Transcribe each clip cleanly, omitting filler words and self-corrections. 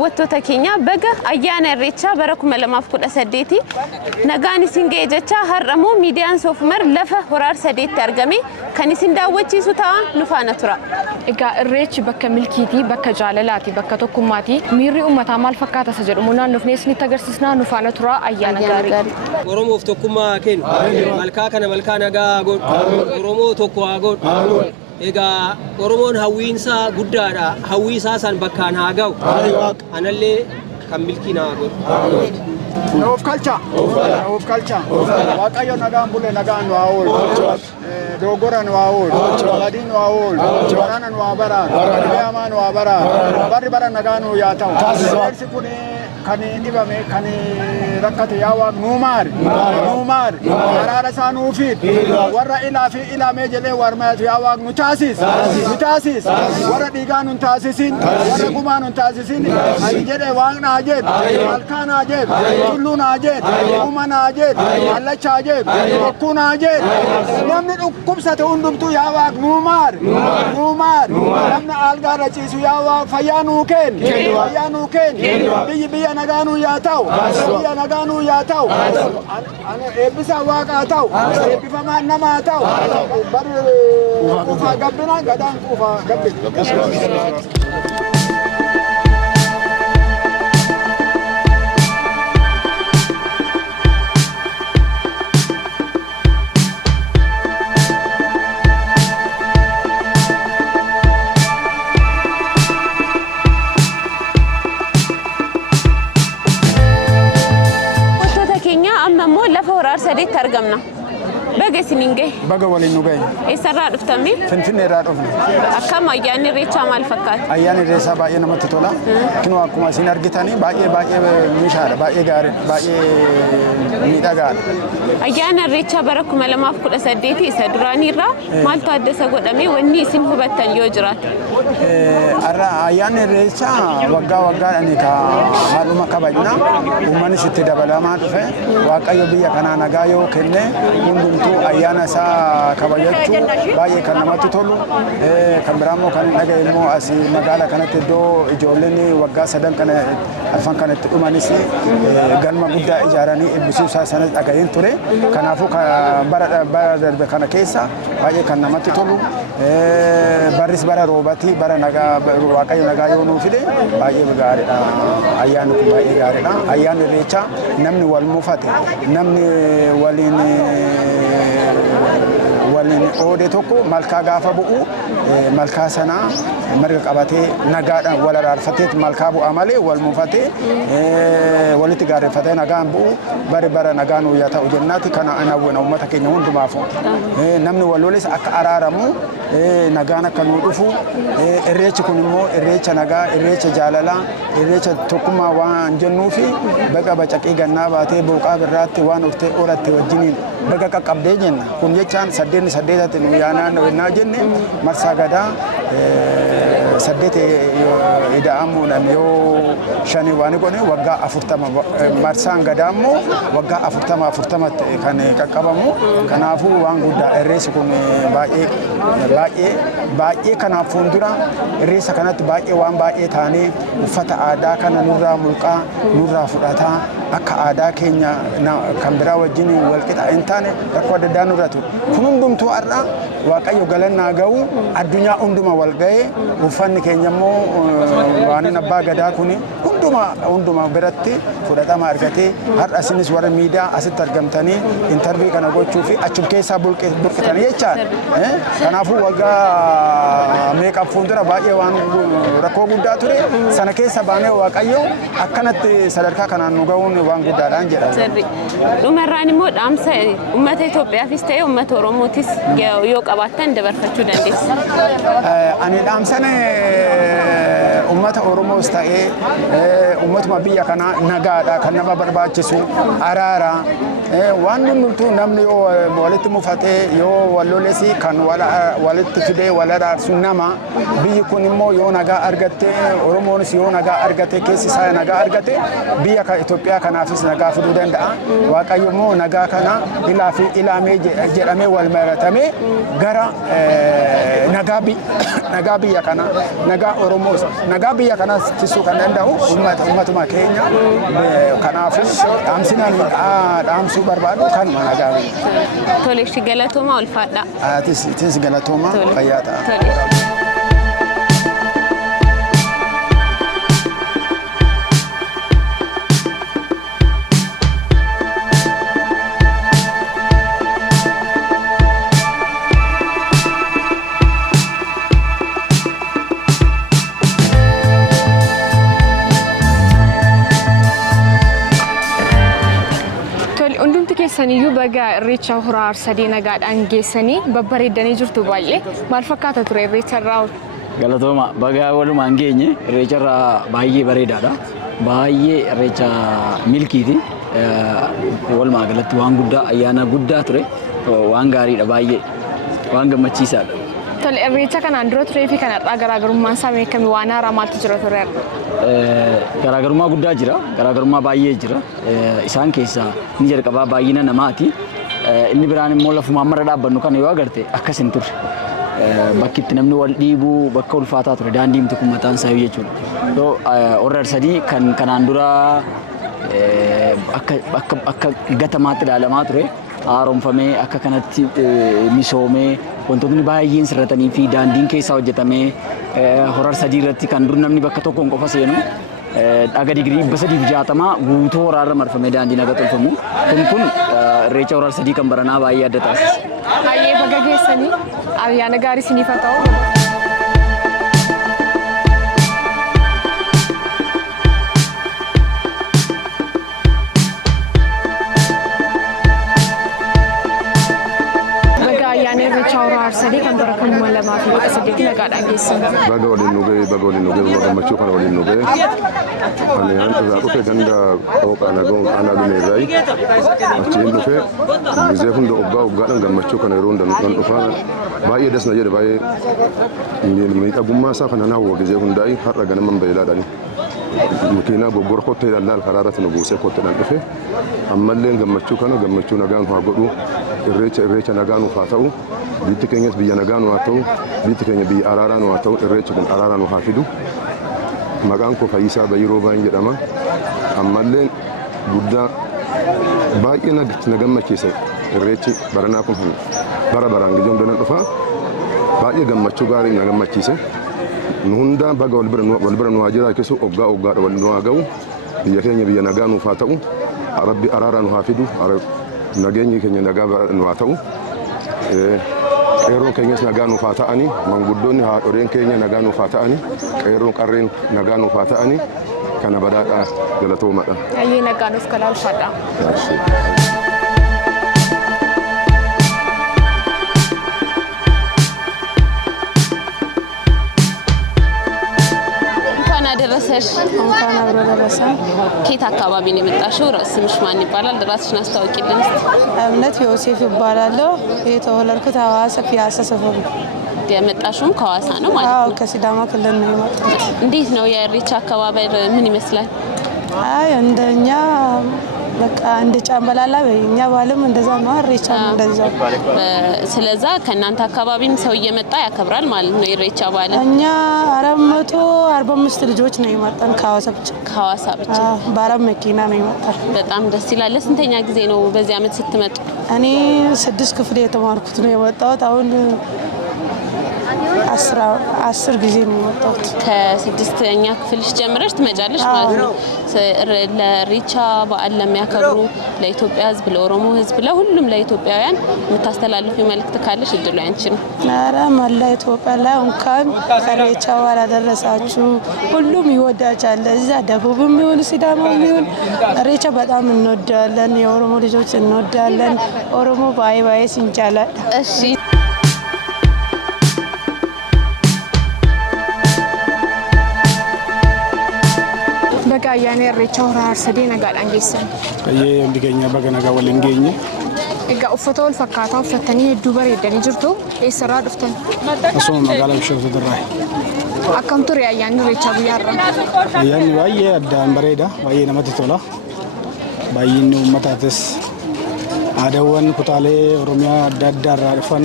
daawwattoota keenya baga ayyaana irreechaa bara 2018 nagaan isin ga'e jecha har'amoo miidiyaan Soofumar lafa horaar sadeetti argame kan isin daawwachiisu ta'a nu faana tura. Egaa irreechi bakka milkiitii, bakka jaalalaati, bakka tokkummaati. Miirri uummataa maal fakkaata isa jedhamu naannofnee isinitti agarsiisnaa nu faana tura ayyaana gaarii. Oromoof tokkummaa kennu. Malkaa kana malkaa nagaa godhu. Oromoo tokko haa godhu. Egaa Oromoon hawwiinsaa guddaadha. Hawwiisaa san bakkaan haa ga'u. Anallee kan milkii naa godhu. Of culture. Waaqayyo nagaan bule nagaan nu haa oolu. Dogora nu haa oolu. Badii nu haa oolu. Waraana nu haa baraaru. Beeyamaa nu haa baraaru. Barri bara nagaan nu yaa ta'u. Seersi kun kan dhibame kan rakkate yaa Waaq nuu maari. Araara isaa nuu fiidi. Warra ilaa fi ilaamee jedhee warmaatu yaa Waaq nu taasiis. Warra dhiigaa nu taasisin. Warra gumaa nu taasisin. Ani jedhee Waaqni haa jedhu. Malkaan haa jedhu. Tulluun haa jedhu. Uumaan haa jedhu. Allacha haa jedhu. Bokkuun haa jedhu. Namni dhukkubsate hundumtuu yaa Waaq nuu maari. Namni algaarra ciisu yaa Waaq fayyaa nuu kenni. Biyya nagaanuu yaa ta'u. Eebbisaa Waaqa haa ta'u. Eebbifamaan nama haa ta'u. Bari quufaa gabbina gadaan quufaa gabbina. Sadeetti argamna. Baga isiniin gahe. Baga waliin nu gahe. Eessarraa dhuftame? Finfinneerraa dhufne. Akkam ayyaanni irreechaa maal fakkaata? Ayyaanni irreechaa baay'ee namatti tola. Kunoo akkuma isin argitanii baay'ee meeshaadha. Baay'ee gaariidha. Baay'ee miidhagaadha. Ayyaana irreechaa bara 2018 isa duraaniirraa maaltu adda isa godhame wanni isin hubattan yoo jiraatu? Ayyaanni irreechaa waggaadhaan haaluma kabajna. Uummannis itti dabalamaa dhufe. Waaqayyo biyya kanaa nagaa yoo kenne hundumtuu ayyaana isaa kabajachuu baay'ee kan namatti tolu. Kan biraammoo kan hin dhagaye immoo asii magaala kanatti iddoo ijoolleen waggaa 3 kana afaan kanatti dhumanis galma guddaa ijaaranii eebbisiisaa sanas dhagayeen ture. Kanaafuu bara darbe kana keessa baay'ee kan namatti tolu. Barris bara roobati bara nagaa waaqayyo nagaa yoo nuu fide baay'ee gaariidha. Ayyaanni kun baay'ee gaariidha. Ayyaanni irreechaa namni wal mufate namni waliin oode tokko malkaa gaafa bu'u malkaa sanaa marga qabatee nagaadhaan wal araarfatee malkaa bu'a malee wal mufatee walitti gaarreeffatee nagaan bu'u bara nagaan yaa ta'u jennaati kana anawwana uummata keenya hundumaaf namni wal loles akka araaramu nagaan akka nuu dhufu irreechi kun immoo irreecha nagaa irreecha jaalalaa irreecha tokkummaa waan jennuufi baga bacaqii gannaa baatee booqaa birraatti waan urtee oolatte wajjiniin baga qaqqabdee jenna kun jechaan saddeetatti nu yaanaa jenne marsaa gadaa saddeete ida'amuudhaan yoo shanii waan godhe waggaa 40 marsaan gadaa immoo waggaa 40 kan qaqqabamu kanaafuu waan guddaa irreessi kun baay'ee kanaaf fuuldura irreessa kanatti waan baay'ee taanee uffata aadaa kana nurraa mulqaa nurraa fudhataa akka aadaa keenya kan biraa wajjin wal qixa hin taane rakkoo adda addaa nurra ture kun hundumtuu har'a waaqayyo galannaa ga'u addunyaa hunduma wal ga'ee uffanni keenya immoo waan abbaa gadaa kun hunduma biratti fudhatama argatee har'a isinis warra miidiyaa asitti argamtanii intarvii kana gochuu fi achum keessaa burqitanii jechaadha. Kanaafuu waggaa meeqa fuuldura baay'ee waan rakkoo guddaa ture sana keessa baanee waaqayyo akkanatti sadarkaa kanaan nu ga'uun waan guddaadhaan jedha. Dhumarraan immoo dhaamsa uummata Itoophiyaafis ta'ee uummata Oromootis yoo qabaattan dabarfachuu dandeessu. Ani dhaamsan uummata Oromoos ta'ee uummatuma biyya kanaa nagaadha kan nama barbaachisu araara waan hundumtuu namni yoo walitti mufatee yoo wal lolesi kan walitti fidee wal araarsu nama biyyi kun immoo yoo nagaa argatte Oromoonis yoo nagaa argatte keessi isaa nagaa argatte biyya Itoophiyaa kanaafis nagaa fiduu danda'a. Waaqayyo immoo nagaa kana ilaa fi ilaamee jedhamee wal maratamee gara nagaa biyya kana nagaa Oromoos nagaa biyya kanas tisuu kan danda'u ummatuma keenya kanaafu dhaamsuu barbaadu kanuma nagaa. Tole ishi galatooma ulfaadha. Tis galatooma fayyaa ta'a. Saniyyuu baga irreecha horaa arsadee nagaadhaan geessanii babbareedanii jirtu baay'ee maal fakkaata ture irreecha irraa? Galatooma baga walumaan geenye irreecha irraa baay'ee bareedaadha. Baay'ee irreecha milkiiti. Walumaa galatti waan guddaa ayyaana guddaa ture waan gaariidha baay'ee waan gammachiisaadha. Tole irreecha kanaan dura turee fi kanarraa garaagarummaan isaa meeqami waan haaraa maaltu jira ture? Garaagarummaa guddaa jira. Garaagarummaa baay'ee jira. Isaan keessaa ni jalqabaa baay'ina namaati. Inni biraan immoo lafuma amma irra dhaabbannu kana yoo agarte akkas hin turre. Bakki itti namni wal dhiibuu bakka ulfaataa ture daandiimti kun mataan isaa jechuudha. Warra arsadii kan kanaan dura akka gatamaatti ilaalamaa ture haaromfamee akka kanatti misoomee wantoonni baay'een sirratanii fi daandiin keessaa hojjetamee hora arsadii irratti kan dur namni bakka tokkoon qofa seenu dhaga digirii 360 guutuu horaarra marfamee daandiin akka tolfamu kun irreecha hora arsadii kan baranaa baay'ee adda taasisa. Baay'ee baga geessanii ayyaana gaarii isiniif haa ta'u. Arsadii kan bara kan malamaa fi saddeetti nagaadhaan geessan. Baga waliin nugee gammachuu kana waliin nugee kan irraa dhufe ganda qooqaa nagaa'uun aanaa dumeerraayi achiin dhufe gizee hunda waggaadhaan gammachuu kana yeroo hundan dhufaa baay'ee dasna jedhe baay'ee miidhagummaa isaa kana naawwa gizee hundaayi har'a ganaman beelaadhaani. Makiinaa goggora kotteedhaan laal karaa irratti nu buusee kotteedhaan dhufe ammallee gammachuu kana gammachuu nagaan haa godhu irreecha nagaan haa ta'u. Bitti keenyas biyya nagaan haa ta'u, bitti keenya biyya araaraan haa ta'u, irreechi kun araaraan haa fidu. Maqaan koo Fayyisaa Bayyiroo Baan jedhama. Ammallee guddaa baay'ee na gammachiisa irreechi baranaa kun bara baraan gijoon dana dhufaa baay'ee gammachuu gaarii na gammachiise. Nu hundaa baga wal bira nu haa jiraachisu waggaadha wal nu haa ga'u biyya keenya biyya nagaa nuuf haa ta'u rabbi araaraan nu haa fidu nageenyi keenya nagaa nu haa ta'u. Qeerroon keenyas nagaa nuuf haa ta'ani, manguddoonni haadholeen keenya nagaa nuuf haa ta'ani, qeerroon qarreen nagaa nuuf haa ta'ani, kana badhaadhaa galatoomadha. Baay'ee nagaa nuuf galaalfadha. ደረሰሽ? እንኳን አብሮ ደረሰን። ከየት አካባቢ ነው የመጣሽው? ስምሽ ማን ይባላል? ራስሽን አስተዋውቂልን እስቲ። እምነት ዮሴፍ ይባላለሁ። የተወለድኩት ሐዋሳ ፒያሳ ሰፈር ነው። የመጣሽውም ከሐዋሳ ነው ማለት ነው? አዎ፣ ከሲዳማ ክልል ነው የመጣሁት። እንዴት ነው የኢሬቻ አከባበር ምን ይመስላል? አይ እንደኛ በቃ እንደ ጫምበላላ በእኛ ባለም እንደዛ ነው። ኢሬቻ እንደዛ። ስለዛ ከእናንተ አካባቢም ሰው እየመጣ ያከብራል ማለት ነው ኢሬቻ በዓል? እኛ 445 ልጆች ነው የመጣን ከሐዋሳ ብቻ። ከሐዋሳ ብቻ? በአራት መኪና ነው የመጣን። በጣም ደስ ይላል። ለስንተኛ ጊዜ ነው በዚህ ዓመት ስትመጡ? እኔ 6 ክፍል የተማርኩት ነው የመጣሁት። አሁን 10 ጊዜ ነው የመጣሁት። ከ6ኛ ክፍልሽ ጀምረሽ ትመጫለሽ ማለት ነው? ለኢሬቻ በዓል ለሚያከብሩ ለኢትዮጵያ ሕዝብ፣ ለኦሮሞ ሕዝብ፣ ለሁሉም ለኢትዮጵያውያን የምታስተላልፊው መልእክት ካለሽ እድሉ ያንቺ ነው። ኧረ መላ ኢትዮጵያ ላይ እንኳን ኢሬቻ በዓል አደረሳችሁ። ሁሉም ይወዳቻል። እዛ ደቡብም ይሁን ሲዳማም ይሁን ኢሬቻ በጣም እንወዳለን። የኦሮሞ ልጆች እንወዳለን። ኦሮሞ ባይ ባይ ሲንቻላል። እሺ Baga ayyaana irreecha hora arsadee nagaadhaan geessan. Baay'ee hundi keenya baga nagaa waliin geenye. Egaa uffata wal fakkaataa uffatanii hedduu bareedanii jirtu. Eessarraa dhuftan? Asuma magaalaa Bishooftuu Dirraa. Akkam ture ayyaanni irreechaa guyyaa har'aa? Ayyaanni baay'ee addaan bareeda, baay'ee namatti tola. Baay'inni uummataatis aadaawwan kutaalee Oromiyaa adda addaa irraa dhufan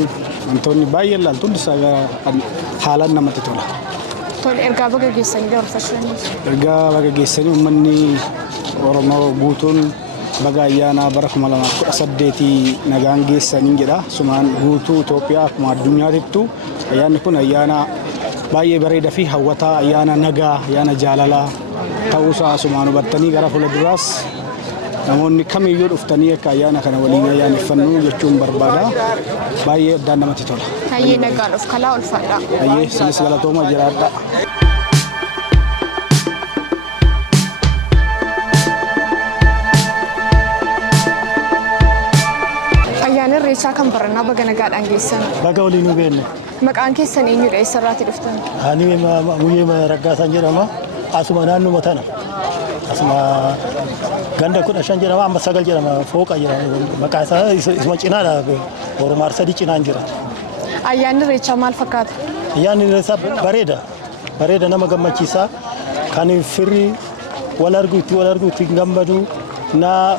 wantoonni baay'ee ilaaltu hundi isaa haalaan namatti tola. Tole ergaa baga geessanii dabarfachuu. Ergaa baga geessanii uummanni Oromoo guutuun baga ayyaana bara 2018 nagaan geessanii jedha. Sumaan guutuu Itoophiyaa akkuma addunyaatittu ayyaanni kun ayyaana baay'ee bareedaa fi hawwataa ayyaana nagaa ayyaana jaalalaa ta'uusaa sumaan hubattanii gara fuulduraas namoonni kamiyyuu dhuftanii akka ayyaana kana waliin ayyaaneffannu jechuun barbaada. Baay'ee addaan namatti tola. Hayyee nagaan of kalaa ulfaadha. Hayyee sinis galatooma jiraadha. Ayyaana Irreechaa kan barannaa baga nagaadhaan geessan. Baga waliin nu beenne. Maqaan keessan eenyudha? Eessarraati dhuftan? Ani Muyyee Raggaasaa jedhama. Asuma naannuma tana. Asuma ganda 15 jedhama amma 9 jedhama fooqa jedhama. Maqaa isaa isuma cinaadha. Oromoo Arsadii cinaan jira. Ayyaanni Irreechaa maal fakkaata? Ayyaanni Irreechaa bareeda. Bareeda nama gammachiisa. Kan firri wal argu itti gammadu na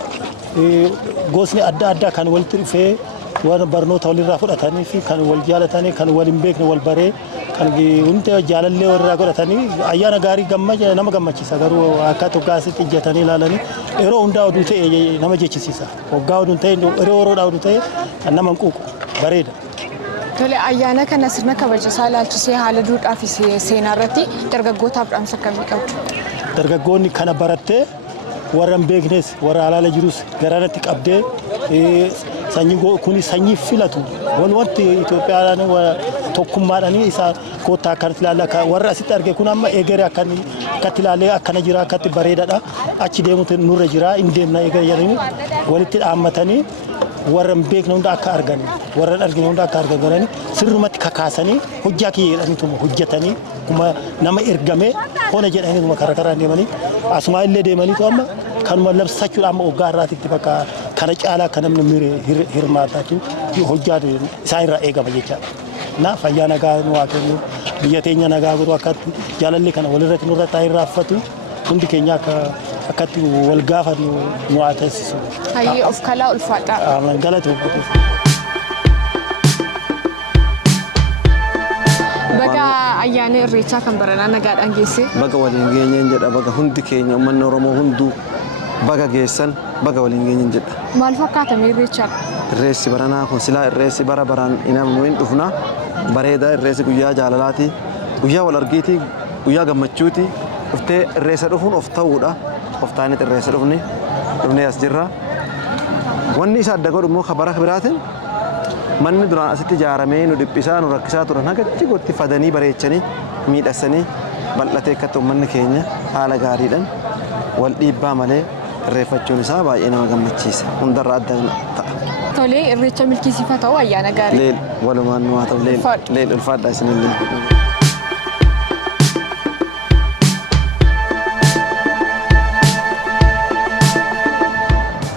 gosni adda addaa kan walitti dhufee waan barnoota walirraa fudhatanii fi kan wal jaalatanii kan wal hin beekne wal baree kan hundi jaalallee walirraa godhatanii ayyaana gaarii nama gammachiisa garuu akka tokkaasitti ijjatanii ilaalanii yeroo hundaa oduu ta'e nama jechisiisa waggaa oduu ta'e yeroo oduu ta'e kan nama quuqu bareeda. Tole ayyaana kana sirna kabajasaa ilaalchisee haala duudhaa fi seenaa irratti dargaggootaaf dhaamsa akkamii qabdu? Dargaggoonni kana barattee warra hin beeknes warra alaala jirus garanatti qabdee sanyii filatu wanti Itoophiyaan tokkummaadhaan isa koottaa akkanatti ilaalla warra asitti arge kun amma eegere akkatti ilaalee akkana jira akkatti bareedaadha achi deemuutu nurra jira hin deemna eegere jedhanii walitti dhaammatanii warra hin beekne hunda akka argan warra hin argine hunda akka argan godhanii sirrumatti kakaasanii hojjaa kiyya jedhaniituma hojjetanii kuma nama ergamee hona jedhaniituma karaa karaan deemanii asuma illee deemaniitu amma kanuma labsachuudha amma waggaa irraatitti bakka kana caalaa kan namni hirmaatatu hojjaa isaan irraa eegama jechaadha. Na fayyaa nagaa nu haa kennu biyya teenya nagaa godhu akkatti jaalallee kana walirratti nurratti haa irraanfatu hundi keenya akkatti wal gaafannu nu haa taasisu. Hayyee of kalaa ulfaadha. Galatoomatu. Baga ayyaana Irreechaa kan baranaa nagaadhaan geesse. Baga waliin geenyeen jedha baga hundi keenya uummanni Oromoo hunduu baga geessan baga waliin geenyeen jedha. Maal fakkaata Irreechaan? Irreessi baranaa kun silaa irreessi bara baraan inamnu hin dhufna bareeda irreessi guyyaa jaalalaati guyyaa wal argiiti guyyaa gammachuuti dhuftee irreessa dhufuun of ta'uudha of taanee irreessa dhufnee as jirra wanni isa adda godhu immoo kabara biraatiin manni duraan asitti ijaaramee nu dhiphisaa nu rakkisaa turan hagachi gotti fadanii bareechanii miidhagsanii bal'atee akkatti uummanni keenya haala gaariidhaan wal dhiibbaa malee irreeffachuun isaa baay'ee nama gammachiisa hundarraa adda ta'a. Tole irreecha milkiisiifaa ta'u ayyaana gaarii. Leel walumaan nu haa ta'u leel ulfaadhaa isinillee.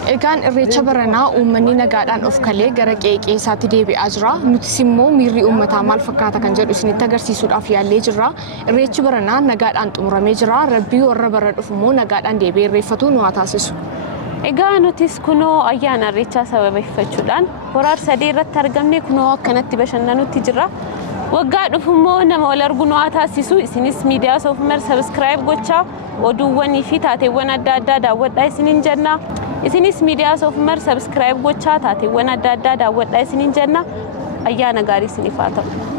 Egaan irreecha baranaa uummanni nagaadhaan of kalee gara qeeqee isaatti deebi'aa jira. Nutis immoo miirri uummataa maal fakkaata kan jedhu isinitti agarsiisuudhaaf yaallee jirra. Irreechi baranaa nagaadhaan xumuramee jira. Rabbii warra bara dhufu immoo nagaadhaan deebi'ee irreeffatu nu haa taasisu. Egaa nutis kunoo ayyaana Irreechaa sababeeffachuudhaan hora Arsadii irratti argamne kunoo akkanatti bashannanutti jirra. Waggaa dhufu immoo nama wal argu nu haa taasisu. Isinis miidiyaa Soofumar subscribe gochaa oduuwwanii fi taateewwan adda addaa daawwadhaa isiniin jenna. Isinis miidiyaa Soofumar subscribe gochaa taateewwan adda addaa daawwadhaa isiniin jenna. Ayyaana gaarii isiniif haa ta'u.